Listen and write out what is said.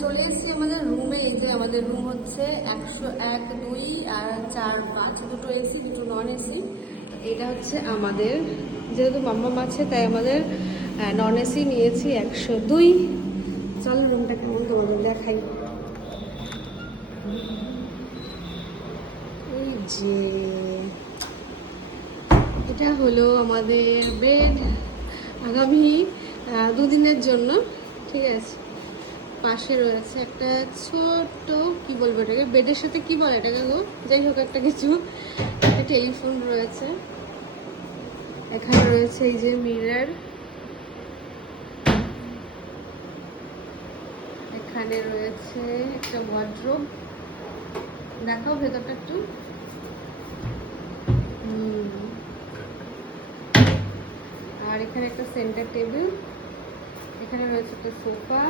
চলে এসেছি আমাদের রুমে। এই যে আমাদের রুম হচ্ছে 101, 2 আর 4, 5, দুটো এসি, দুটো নন এসি। এটা হচ্ছে আমাদের, যেহেতু মাম্মাম আছে তাই আমাদের নন এসি নিয়েছি 102। চলো রুমটা কেমন তোমাদের দেখাই। এই যে এটা হলো আমাদের বেড, আগামী 2 দিনের জন্য, ঠিক আছে। পাশে রয়েছে একটা ছোট্ট, কি বলবো এটাকে, বেডের সাথে কি বলে এটাকে গো, যাই হোক একটা কিছু, একটা টেলিফোন রয়েছে। এখানে রয়েছে এই যে মিরর, এখানে রয়েছে একটা ওয়ার্ড্রোব। দেখাও ভেতরটা একটু। আর এখানে একটা সেন্টার টেবিল, এখানে রয়েছে একটা সোফা,